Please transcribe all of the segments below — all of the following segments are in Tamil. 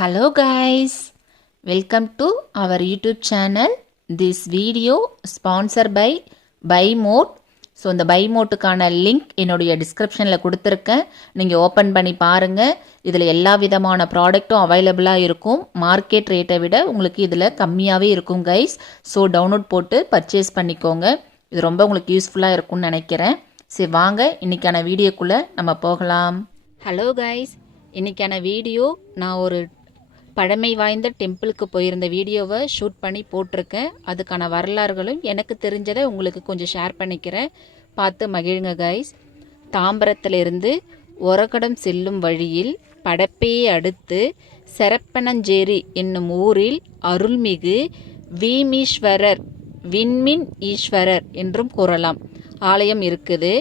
Hello guys, welcome to our YouTube channel. This video sponsored by BuyMode. So இந்த BuyModeக்கான லிங்க் என்னுடைய டிஸ்கிரிப்ஷனில் கொடுத்துருக்கேன். நீங்கள் ஓப்பன் பண்ணி பாருங்கள். இதில் எல்லா விதமான ப்ராடக்ட்டும் அவைலபிளாக இருக்கும். மார்க்கெட் ரேட்டை விட உங்களுக்கு இதில் கம்மியாகவே இருக்கும் கைஸ். ஸோ டவுன்லோட் போட்டு பர்ச்சேஸ் பண்ணிக்கோங்க. இது ரொம்ப உங்களுக்கு யூஸ்ஃபுல்லாக இருக்கும்னு நினைக்கிறேன். சரி வாங்க இன்றைக்கான வீடியோக்குள்ளே நம்ம போகலாம். ஹலோ கைஸ், இன்றைக்கான வீடியோ நான் ஒரு பழமை வாய்ந்த டெம்பிளுக்கு போயிருந்த வீடியோவை ஷூட் பண்ணி போட்டிருக்கேன். அதுக்கான வரலாறுகளும் எனக்கு தெரிஞ்சதை உங்களுக்கு கொஞ்சம் ஷேர் பண்ணிக்கிறேன். பார்த்து மகிழுங்க கைஸ். தாம்பரத்திலிருந்து ஒரகடம் செல்லும் வழியில் படப்பையை அடுத்து செரப்பனஞ்சேரி என்னும் ஊரில் அருள்மிகு வீமீஸ்வரர் விண்மின் ஈஸ்வரர் என்றும் கூறலாம் ஆலயம் இருக்குது.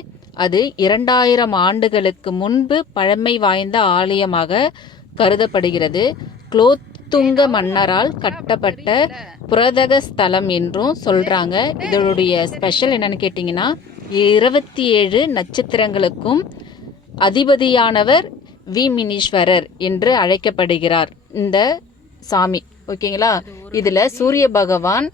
அது 2000 ஆண்டுகளுக்கு முன்பு பழமை வாய்ந்த ஆலயமாக கருதப்படுகிறது. குலோத்துங்க மன்னரால் கட்டப்பட்ட புரதக ஸ்தலம் என்றும் சொல்கிறாங்க. இதனுடைய ஸ்பெஷல் என்னன்னு கேட்டிங்கன்னா 27 நட்சத்திரங்களுக்கும் அதிபதியானவர் வீமினீஸ்வரர் என்று அழைக்கப்படுகிறார் இந்த சாமி. ஓகேங்களா, இதில் சூரிய பகவான்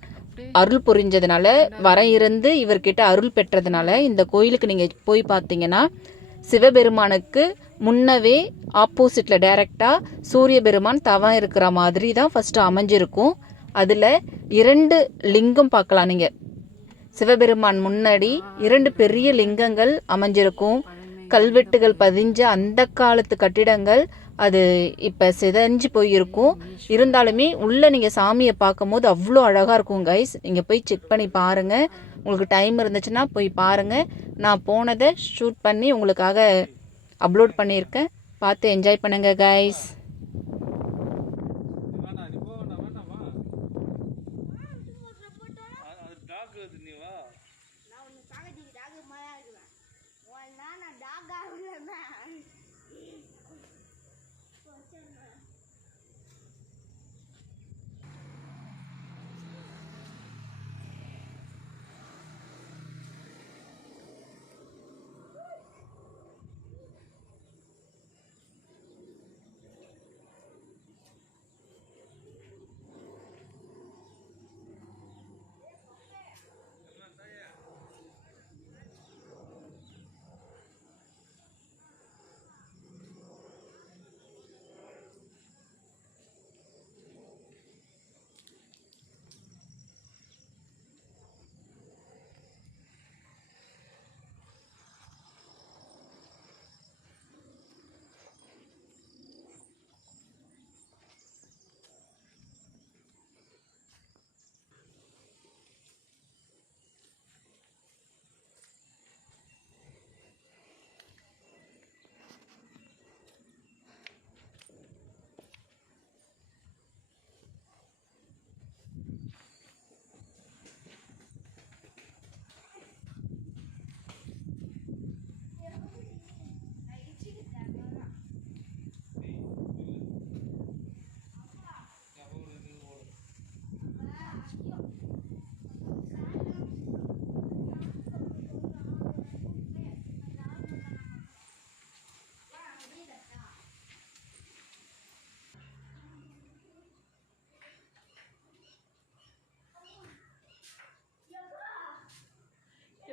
அருள் புரிஞ்சதுனால வர இருந்து இவர்கிட்ட அருள் பெற்றதுனால இந்த கோயிலுக்கு நீங்கள் போய் பார்த்தீங்கன்னா சிவபெருமானுக்கு முன்னவே ஆப்போசிட்டில் டைரெக்டாக சூரிய பெருமான் தவம் இருக்கிற மாதிரி தான் ஃபஸ்ட்டு அமைஞ்சிருக்கும். அதில் 2 லிங்கம் பார்க்கலாம். நீங்கள் சிவபெருமான் முன்னாடி 2 பெரிய லிங்கங்கள் அமைஞ்சிருக்கும். கல்வெட்டுகள் பதிஞ்ச அந்த காலத்து கட்டிடங்கள். அது இப்போ சிதைஞ்சு போயிருக்கும். இருந்தாலுமே உள்ளே நீங்கள் சாமியை பார்க்கும் போது அவ்வளோ அழகாக இருக்கும் கைஸ். நீங்கள் போய் செக் பண்ணி பாருங்கள். உங்களுக்கு டைம் இருந்துச்சுன்னா போய் பாருங்கள். நான் போனதை ஷூட் பண்ணி உங்களுக்காக அப்லோட் பண்ணியிருக்கேன். பார்த்து என்ஜாய் பண்ணுங்க கைஸ்.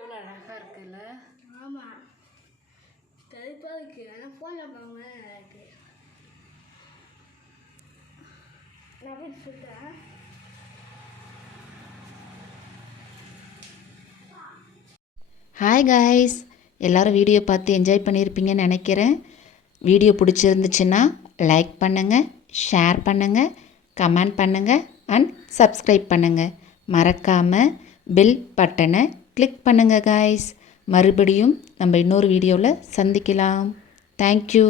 எவ்வளோ அழகாக இருக்குல்ல? ஆமாம், கருப்பாக இருக்கு. ஆனால் ஃபோனில் பாருங்க இருக்கு. நான் சொல்கிறேன். ஹாய் காய்ஸ், எல்லோரும் வீடியோ பார்த்து என்ஜாய் பண்ணியிருப்பீங்கன்னு நினைக்கிறேன். வீடியோ பிடிச்சிருந்துச்சுன்னா லைக் பண்ணுங்கள், ஷேர் பண்ணுங்கள், கமெண்ட் பண்ணுங்கள் அண்ட் சப்ஸ்கிரைப் பண்ணுங்கள். மறக்காமல் பெல் பட்டனை கிளிக் பண்ணுங்கள் காய்ஸ். மறுபடியும் நம்ம இன்னொரு வீடியோவில் சந்திக்கலாம். தேங்க்யூ.